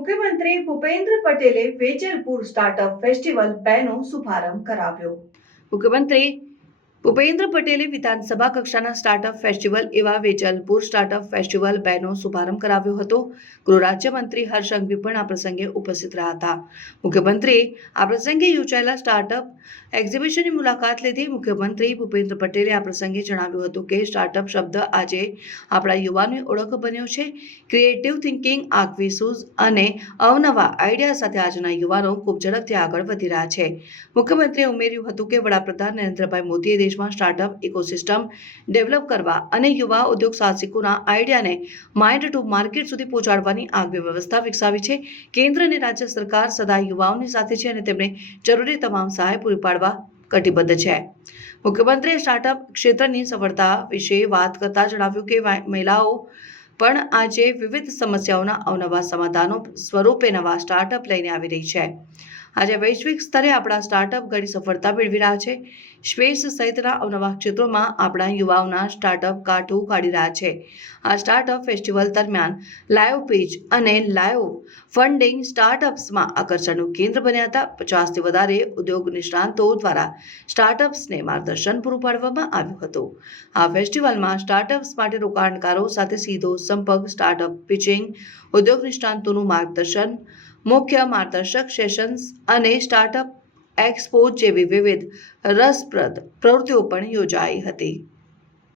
મુખ્યમંત્રી ભૂપેન્દ્ર પટેલે Vejalpur startup festival બેનો શુભારંભ કરાવ્યો. મુખ્યમંત્રી ભૂપેન્દ્ર પટેલે વિધાનસભા કક્ષાના સ્ટાર્ટઅપ ફેસ્ટિવલ એવા વેજલપુર સ્ટાર્ટઅપ ફેસ્ટિવલ બેનો શુભારંભ કરાવ્યો હતો. ગૃહ રાજ્યમંત્રી હર્ષ સંઘવી પણ આ પ્રસંગે ઉપસ્થિત રહ્યા હતા. મુખ્યમંત્રીએ આ પ્રસંગે યોજાયેલા સ્ટાર્ટઅપ એક્ઝિબિશનની મુલાકાત લીધી. મુખ્યમંત્રી ભૂપેન્દ્ર પટેલે આ પ્રસંગે જણાવ્યું હતું કે સ્ટાર્ટઅપ શબ્દ આજે આપણા યુવાનોની ઓળખ બન્યો છે. ક્રિએટિવ થિંકિંગ આગવી સૂઝ અને અવનવા આઈડિયા સાથે આજના યુવાનો ખૂબ ઝડપથી આગળ વધી રહ્યા છે. મુખ્યમંત્રીએ ઉમેર્યું હતું કે વડાપ્રધાન નરેન્દ્રભાઈ મોદીએ દેશમાં સ્ટાર્ટઅપ ઇકોસિસ્ટમ ડેવલપ કરવા અને યુવા ઉદ્યોગ સાહસિકોના આઈડિયાને માઇન્ડ ટુ માર્કેટ સુધી પહોંચાડવાની આગવી વ્યવસ્થા વિકસાવી છે. કેન્દ્ર અને રાજ્ય સરકાર સદા યુવાઓની સાથે છે અને તેમને જરૂરી તમામ સહાય પૂરી પાડવા કટિબદ્ધ છે. મુખ્યમંત્રીએ સ્ટાર્ટઅપ ક્ષેત્રની સફળતા વિશે વાત કરતા જણાવ્યું કે મહિલાઓ પણ આજે વિવિધ સમસ્યાઓના અવનવા સમાધાનો સ્વરૂપે નવા સ્ટાર્ટઅપ લઈને આવી રહી છે. આજે વૈશ્વિક સ્તરે આપણા સ્ટાર્ટઅપ ઘણી સફળતા મેળવી રહ્યા છે. સ્પેસ સહિતના અવનવા ક્ષેત્રોમાં આપણા યુવાઓના સ્ટાર્ટઅપ કાઠું કાઢી રહ્યા છે. આ સ્ટાર્ટઅપ ફેસ્ટિવલ દરમિયાન લાઈવ પેજ અને લાઈવ ફંડિંગ સ્ટાર્ટઅપ્સમાં આકર્ષણનું કેન્દ્ર બન્યા હતા. પચાસથી વધારે ઉદ્યોગ નિષ્ણાંતો દ્વારા સ્ટાર્ટઅપ્સને માર્ગદર્શન પૂરું પાડવામાં આવ્યું હતું. આ ફેસ્ટિવલમાં સ્ટાર્ટઅપ્સ માટે રોકાણકારો સાથે સીધો સંપર્ક સ્ટાર્ટઅપ પિચિંગ ઉદ્યોગ નિષ્ણાંતોનું માર્ગદર્શન મુખ્ય માર્ગદર્શક સેશન્સ અને સ્ટાર્ટઅપ એક્સપો જેવી વિવિધ રસપ્રદ પ્રવૃત્તિઓ પણ યોજાઈ હતી.